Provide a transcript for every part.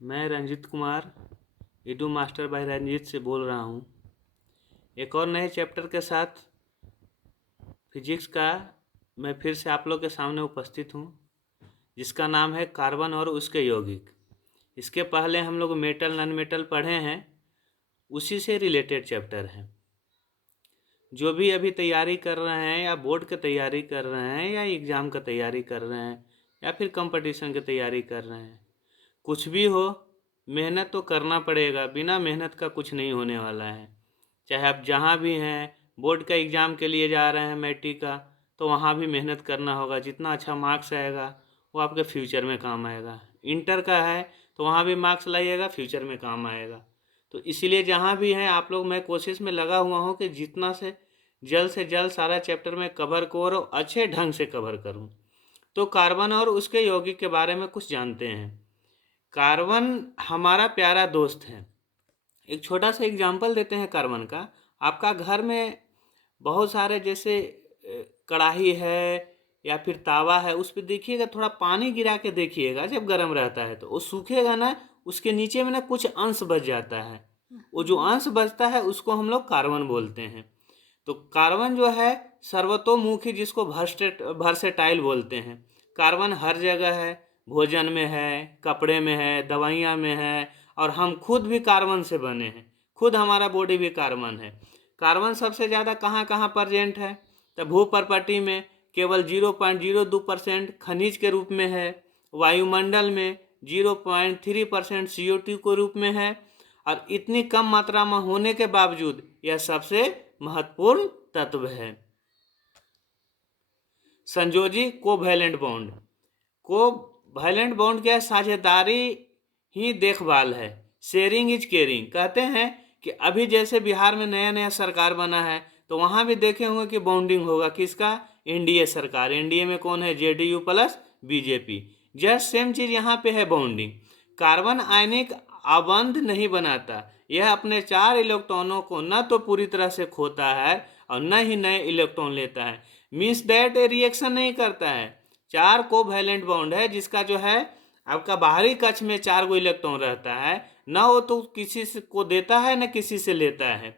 मैं Ranjeet Kumar Edu Master by Ranjeet से बोल रहा हूँ। एक और नए चैप्टर के साथ फिजिक्स का मैं फिर से आप लोग के सामने उपस्थित हूँ, जिसका नाम है कार्बन और उसके यौगिक। इसके पहले हम लोग मेटल नॉन मेटल पढ़े हैं, उसी से रिलेटेड चैप्टर है। जो भी अभी तैयारी कर रहे हैं या बोर्ड की तैयारी कर रहे हैं या एग्ज़ाम का तैयारी कर रहे हैं या फिर कंपटीशन की तैयारी कर रहे हैं, कुछ भी हो मेहनत तो करना पड़ेगा। बिना मेहनत का कुछ नहीं होने वाला है। चाहे आप जहाँ भी हैं, बोर्ड का एग्ज़ाम के लिए जा रहे हैं मैट्रिक का, तो वहाँ भी मेहनत करना होगा। जितना अच्छा मार्क्स आएगा वो आपके फ्यूचर में काम आएगा। इंटर का है तो वहाँ भी मार्क्स लाइएगा, फ्यूचर में काम आएगा। तो इसीलिए जहाँ भी हैं आप लोग, मैं कोशिश में लगा हुआ हूँ कि जितना से जल्द सारा चैप्टर में कवर करूँ और अच्छे ढंग से कवर करूँ। तो कार्बन और उसके यौगिक के बारे में कुछ जानते हैं। कार्बन हमारा प्यारा दोस्त है। एक छोटा सा एग्जाम्पल देते हैं कार्बन का। आपका घर में बहुत सारे जैसे कढ़ाई है या फिर तावा है, उस पर देखिएगा थोड़ा पानी गिरा के देखिएगा। जब गर्म रहता है तो वो सूखेगा ना, उसके नीचे में ना कुछ अंश बच जाता है। वो जो अंश बचता है उसको हम लोग कार्बन बोलते हैं। तो कार्बन जो है सर्वतोमुखी, जिसको वर्सेटाइल बोलते हैं। कार्बन हर जगह है, भोजन में है, कपड़े में है, दवाइयाँ में है, और हम खुद भी कार्बन से बने हैं। खुद हमारा बॉडी भी कार्बन है। कार्बन सबसे ज़्यादा कहाँ कहाँ प्रेजेंट है? तो भूपर्पटी में केवल 0.02% खनिज के रूप में है। वायुमंडल में 0.3% CO2 के रूप में है। और इतनी कम मात्रा में होने के बावजूद यह सबसे महत्वपूर्ण तत्व है। संयोजी कोवैलेंट बॉन्ड। कोवैलेंट बॉन्ड क्या है? साझेदारी ही देखभाल है। Sharing is caring. कहते हैं कि अभी जैसे बिहार में नया नया सरकार बना है, तो वहाँ भी देखे होंगे कि बॉन्डिंग होगा। किसका? एनडीए सरकार। एनडीए में कौन है? JDU plus BJP. Just same चीज़ यहाँ पे है, बॉन्डिंग। कार्बन आयनिक आबंध नहीं बनाता। यह अपने 4 इलेक्ट्रॉनों को न तो पूरी तरह से खोता है और न ही नए इलेक्ट्रॉन लेता है। मीन्स दैट रिएक्शन नहीं करता है। 4 कोवैलेंट बॉन्ड है, जिसका जो है आपका बाहरी कक्ष में 4 गो इलेक्ट्रॉन रहता है। न वो तो किसी से को देता है न किसी से लेता है।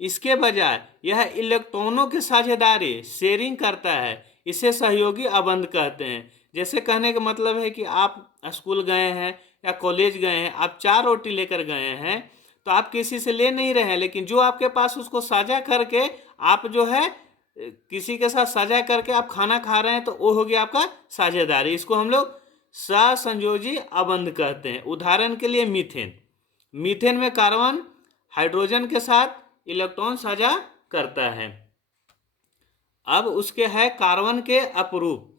इसके बजाय यह इलेक्ट्रॉनों की साझेदारी, शेयरिंग करता है। इसे सहयोगी आबंध कहते हैं। जैसे कहने का मतलब है कि आप स्कूल गए हैं या कॉलेज गए हैं, आप 4 रोटी लेकर गए हैं, तो आप किसी से ले नहीं रहे हैं, लेकिन जो आपके पास उसको साझा करके आप जो है किसी के साथ साझा करके आप खाना खा रहे हैं, तो वो हो गया आपका साझेदारी। इसको हम लोग सहसंयोजी आबंध कहते हैं। उदाहरण के लिए मीथेन। मीथेन में कार्बन हाइड्रोजन के साथ इलेक्ट्रॉन साझा करता है। अब उसके है कार्बन के अपरूप,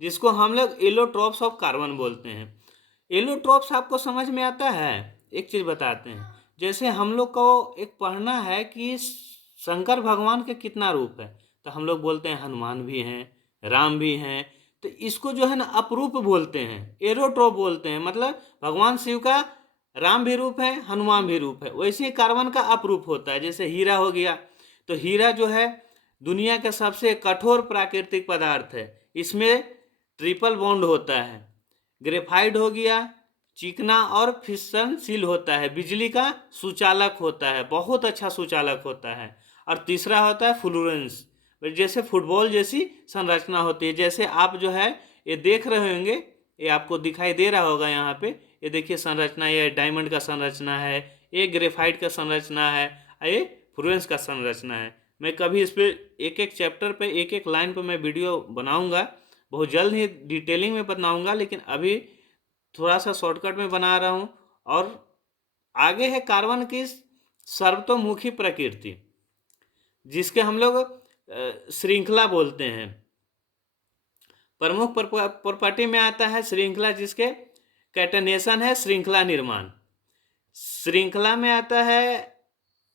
जिसको हम लोग एलोट्रॉप्स ऑफ कार्बन बोलते हैं। एलोट्रॉप्स आपको समझ में आता है? एक चीज़ बताते हैं। जैसे हम लोग को एक पढ़ना है कि शंकर भगवान के कितना रूप है, तो हम लोग बोलते हैं हनुमान भी हैं, राम भी हैं। तो इसको जो है ना अपरूप बोलते हैं, एरोट्रॉप बोलते हैं। मतलब भगवान शिव का राम भी रूप है, हनुमान भी रूप है। वैसे ही कार्बन का अपरूप होता है। जैसे हीरा हो गया, तो हीरा जो है दुनिया का सबसे कठोर प्राकृतिक पदार्थ है। इसमें ट्रिपल बॉन्ड होता है। ग्रेफाइट हो गया, चिकना और फिशनशील होता है। बिजली का सुचालक होता है, बहुत अच्छा सुचालक होता है। और तीसरा होता है फ्लोरेंस, जैसे फुटबॉल जैसी संरचना होती है। जैसे आप जो है ये देख रहे होंगे, ये आपको दिखाई दे रहा होगा यहाँ पे। ये देखिए संरचना, ये डायमंड का संरचना है, ये ग्रेफाइट का संरचना है, ये फ्लोरेंस का संरचना है। मैं कभी इस पे एक एक चैप्टर पे एक एक लाइन पे मैं वीडियो बनाऊंगा, बहुत जल्द ही डिटेलिंग में बताऊंगा, लेकिन अभी थोड़ा सा शॉर्टकट में बना रहा हूँ। और आगे है कार्बन की सर्वतोमुखी प्रकृति, जिसके हम लोग श्रृंखला बोलते हैं। प्रमुख प्रॉपर्टी में आता है श्रृंखला, जिसके कैटनेशन है श्रृंखला निर्माण। श्रृंखला में आता है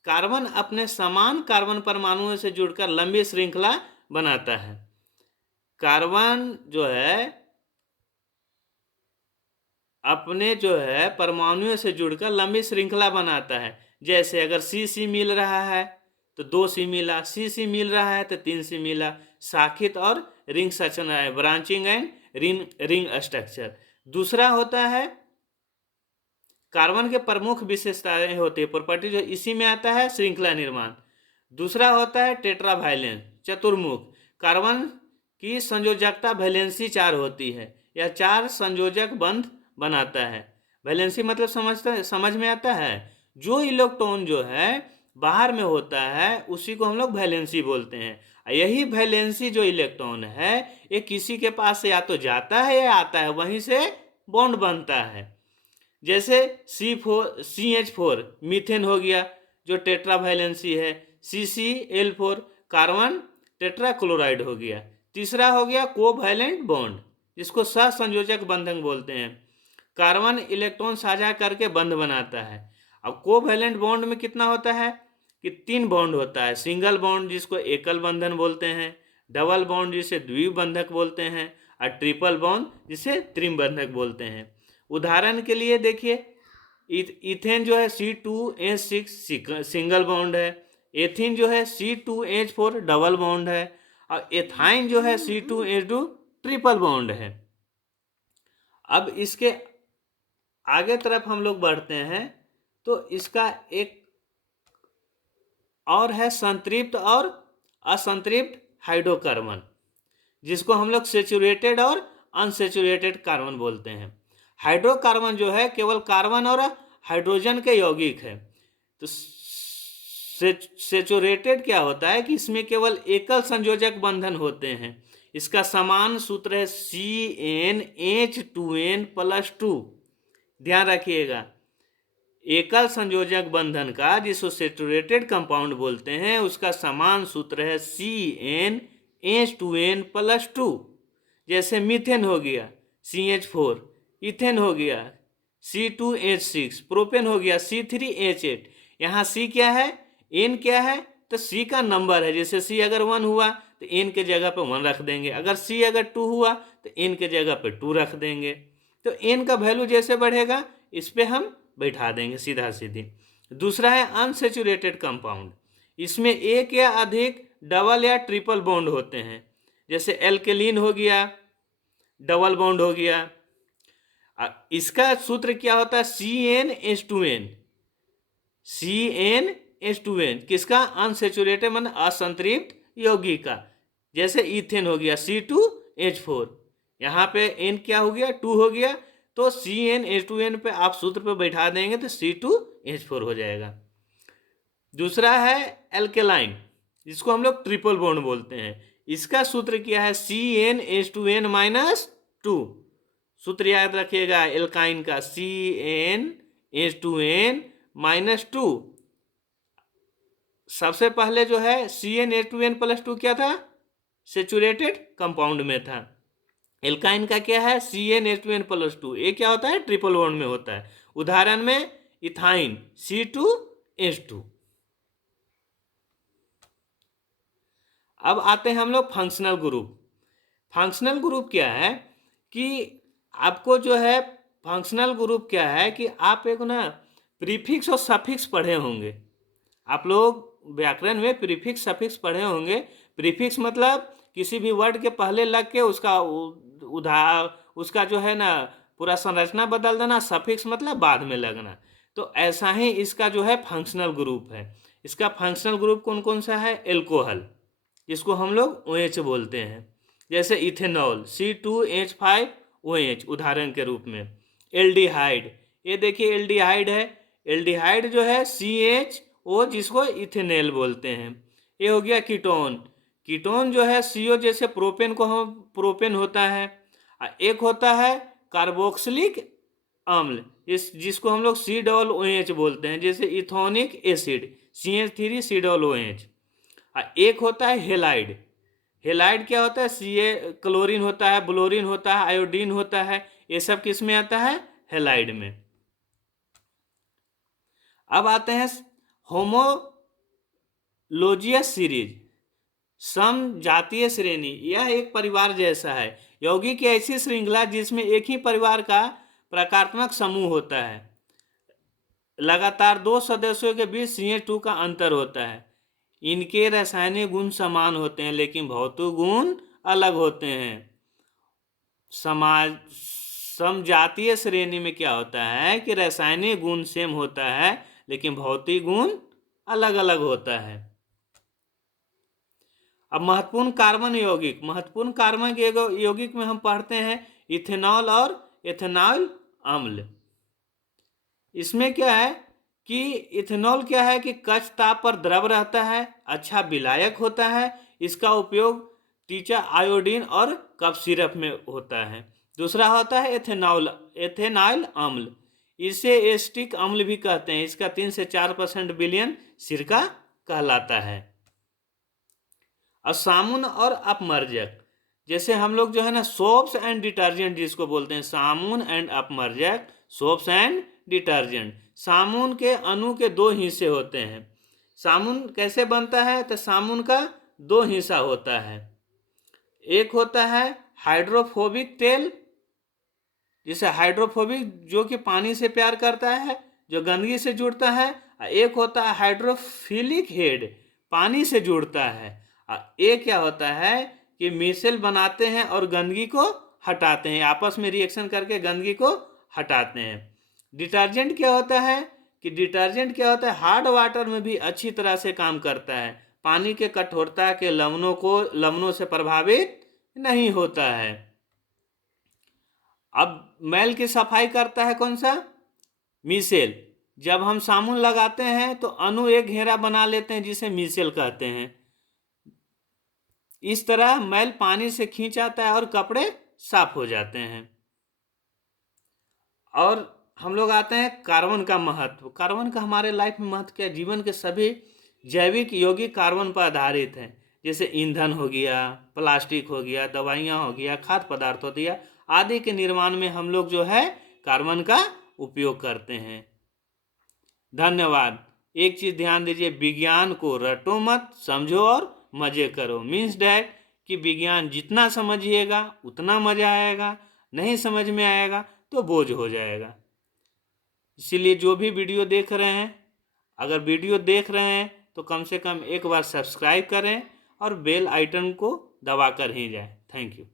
कार्बन अपने समान कार्बन परमाणुओं से जुड़कर लंबी श्रृंखला बनाता है। कार्बन जो है अपने जो है परमाणुओं से जुड़कर लंबी श्रृंखला बनाता है। जैसे अगर सी मिल रहा है तो 2 मिला, सी मिल रहा है तो 3 मिला। शाखित और रिंग संरचना है, ब्रांचिंग एंड रिंग स्ट्रक्चर। दूसरा होता है कार्बन के प्रमुख विशेषताएं होती है, प्रॉपर्टी जो इसी में आता है श्रृंखला निर्माण। दूसरा होता है टेट्रावैलेंस, चतुर्मुख। कार्बन की संयोजकता वैलेंसी 4 होती है, यह 4 संयोजक बंध बनाता है। वैलेंसी मतलब समझ में आता है, जो इलेक्ट्रॉन जो है बाहर में होता है उसी को हम लोग वैलेंसी बोलते हैं। यही वैलेंसी जो इलेक्ट्रॉन है ये किसी के पास से या तो जाता है या आता है, वहीं से बॉन्ड बनता है। जैसे CH4 मीथेन हो गया जो टेट्रा वैलेंसी है, CCl4 कार्बन टेट्राक्लोराइड हो गया। तीसरा हो गया कोवैलेंट बॉन्ड, जिसको सहसंयोजक बंधन बोलते हैं। कार्बन इलेक्ट्रॉन साझा करके बंध बनाता है। अब कोवैलेंट बॉन्ड में कितना होता है कि 3 बॉन्ड होता है। सिंगल बॉन्ड जिसको एकल बंधन बोलते हैं, डबल बॉन्ड जिसे द्विबंधक बोलते हैं, और ट्रिपल बॉन्ड जिसे त्रिबंधक बोलते हैं। उदाहरण के लिए देखिए, इथेन जो है C2H6 सिंगल बॉन्ड है, एथिन जो है C2H4 डबल बॉन्ड है, और एथाइन जो है C2H2 ट्रिपल बॉन्ड है। अब इसके आगे तरफ हम लोग बढ़ते हैं तो इसका एक और है संतृप्त और असंतृप्त हाइड्रोकार्बन, जिसको हम लोग सेचुरेटेड और अनसेचुरेटेड कार्बन बोलते हैं। हाइड्रोकार्बन जो है केवल कार्बन और हाइड्रोजन के यौगिक है। तो सेचुरेटेड क्या होता है कि इसमें केवल एकल संयोजक बंधन होते हैं। इसका समान सूत्र है CnH2n+2। ध्यान रखिएगा, एकल संयोजक बंधन का जिसको सेचुरेटेड कंपाउंड बोलते हैं उसका समान सूत्र है CnH2n+2। जैसे मीथेन हो गया CH4, इथेन हो गया C2H6, प्रोपेन हो गया C3H8। यहाँ C क्या है, N क्या है, तो C का नंबर है। जैसे C अगर 1 हुआ तो N के जगह पे 1 रख देंगे, अगर C अगर 2 हुआ तो N के जगह पे 2 रख देंगे। तो N का वैल्यू जैसे बढ़ेगा इस पे हम बैठा देंगे सीधा सीधी। दूसरा है अनसेचुरेटेड कंपाउंड, इसमें एक या अधिक डबल या ट्रिपल बॉन्ड होते हैं। जैसे एल्केलिन हो गया, डबल बॉन्ड हो गया। इसका सूत्र क्या होता है CnH2n। CnH2n किसका, अनसेचुरेटेड मतलब असंतृप्त यौगिक का। जैसे इथेन हो गया C2H4, यहाँ पे N क्या हो गया, 2 हो गया, तो CnH2n पे आप सूत्र पे बैठा देंगे तो C2H4 हो जाएगा। दूसरा है एल्केलाइन, जिसको हम लोग ट्रिपल बॉन्ड बोलते हैं। इसका सूत्र क्या है CnH2n-2। सूत्र याद रखिएगा एल्काइन का CnH2n-2। सबसे पहले जो है CnH2n+2 क्या था, सेचुरेटेड कंपाउंड में था। एल्काइन का क्या है CnH2n+2, ये क्या होता है, ट्रिपल बॉन्ड में होता है। उदाहरण में इथाइन C2H2। अब आते हैं हम लोग फंक्शनल ग्रुप। फंक्शनल ग्रुप क्या है कि आपको जो है फंक्शनल ग्रुप क्या है कि आप एक ना प्रीफिक्स और सफिक्स पढ़े होंगे। आप लोग व्याकरण में प्रीफिक्स सफिक्स पढ़े होंगे। प्रीफिक्स मतलब किसी भी वर्ड के पहले लग के उसका जो है ना पूरा संरचना बदल देना। सफिक्स मतलब बाद में लगना। तो ऐसा ही इसका जो है फंक्शनल ग्रुप है। इसका फंक्शनल ग्रुप कौन कौन सा है, एल्कोहल, जिसको हम लोग OH बोलते हैं। जैसे इथेनॉल C2H5OH उदाहरण के रूप में। एल्डिहाइड, ये देखिए एल्डिहाइड है। एल्डिहाइड जो है CHO जिसको इथेनॉल बोलते हैं। ये हो गया कीटोन। कीटोन जो है CO जैसे प्रोपेन को हम प्रोपेन होता है। एक होता है कार्बोक्सिलिक अम्ल, जिसको हम लोग COOH बोलते हैं। जैसे इथोनिक एसिड CH3COOH। एक होता है हेलाइड। हेलाइड क्या होता है, Ca क्लोरीन होता है, ब्लोरीन होता है, आयोडीन होता है। ये सब किस में आता है, हेलाइड में। अब आते हैं होमोलोजियस सीरीज, समजातीय श्रेणी। यह एक परिवार जैसा है, यौगिक की ऐसी श्रृंखला जिसमें एक ही परिवार का प्रकारात्मक समूह होता है। लगातार 2 सदस्यों के बीच CH2 का अंतर होता है। इनके रासायनिक गुण समान होते हैं लेकिन भौतिक गुण अलग होते हैं। समजातीय श्रेणी में क्या होता है कि रासायनिक गुण सेम होता है लेकिन भौतिक गुण अलग अलग होता है। अब महत्वपूर्ण कार्बन यौगिक, महत्वपूर्ण कार्बन यौगिक में हम पढ़ते हैं इथेनॉल और इथेनॉल अम्ल। इसमें क्या है कि इथेनॉल क्या है कि कच्छ ताप पर द्रव रहता है, अच्छा विलायक होता है, इसका उपयोग टीचा आयोडीन और कफ सिरप में होता है। दूसरा होता है एथेनॉल अम्ल, इसे एस्टिक अम्ल भी कहते हैं, इसका 3 से 4% विलयन सिरका कहलाता है। और साबुन और अपमर्जक, जैसे हम लोग जो है ना सोप्स एंड डिटर्जेंट जिसको बोलते हैं, साबुन एंड अपमर्जक, सोप्स एंड डिटर्जेंट। साबुन के अणु के 2 हिस्से होते हैं। साबुन कैसे बनता है तो साबुन का 2 हिस्सा होता है। एक होता है हाइड्रोफोबिक तेल, जिसे हाइड्रोफोबिक जो कि पानी से प्यार करता है, जो गंदगी से जुड़ता है। एक होता है हाइड्रोफिलिक हेड, पानी से जुड़ता है। एक क्या होता है कि मिसेल बनाते हैं और गंदगी को हटाते हैं, आपस में रिएक्शन करके गंदगी को हटाते हैं। डिटर्जेंट क्या होता है कि डिटर्जेंट क्या होता है हार्ड वाटर में भी अच्छी तरह से काम करता है, पानी के कठोरता के लवणों से प्रभावित नहीं होता है। अब मैल की सफाई करता है कौन सा, मिसेल। जब हम साबुन लगाते हैं तो अणु एक घेरा बना लेते हैं जिसे मिसेल कहते हैं। इस तरह मैल पानी से खींच आता है और कपड़े साफ हो जाते हैं। और हम लोग आते हैं कार्बन का महत्व। कार्बन का हमारे लाइफ में महत्व क्या है, जीवन के सभी जैविक यौगिक कार्बन पर आधारित हैं। जैसे ईंधन हो गया, प्लास्टिक हो गया, दवाइयाँ हो गया, खाद्य पदार्थ हो गया आदि के निर्माण में हम लोग जो है कार्बन का उपयोग करते हैं। धन्यवाद। एक चीज ध्यान दीजिए, विज्ञान को रटो मत, समझो और मजे करो। मीन्स डैट कि विज्ञान जितना समझिएगा उतना मजा आएगा, नहीं समझ में आएगा तो बोझ हो जाएगा। इसीलिए जो भी वीडियो देख रहे हैं, अगर वीडियो देख रहे हैं तो कम से कम एक बार सब्सक्राइब करें और बेल आइकन को दबा कर ही जाएं। Thank you.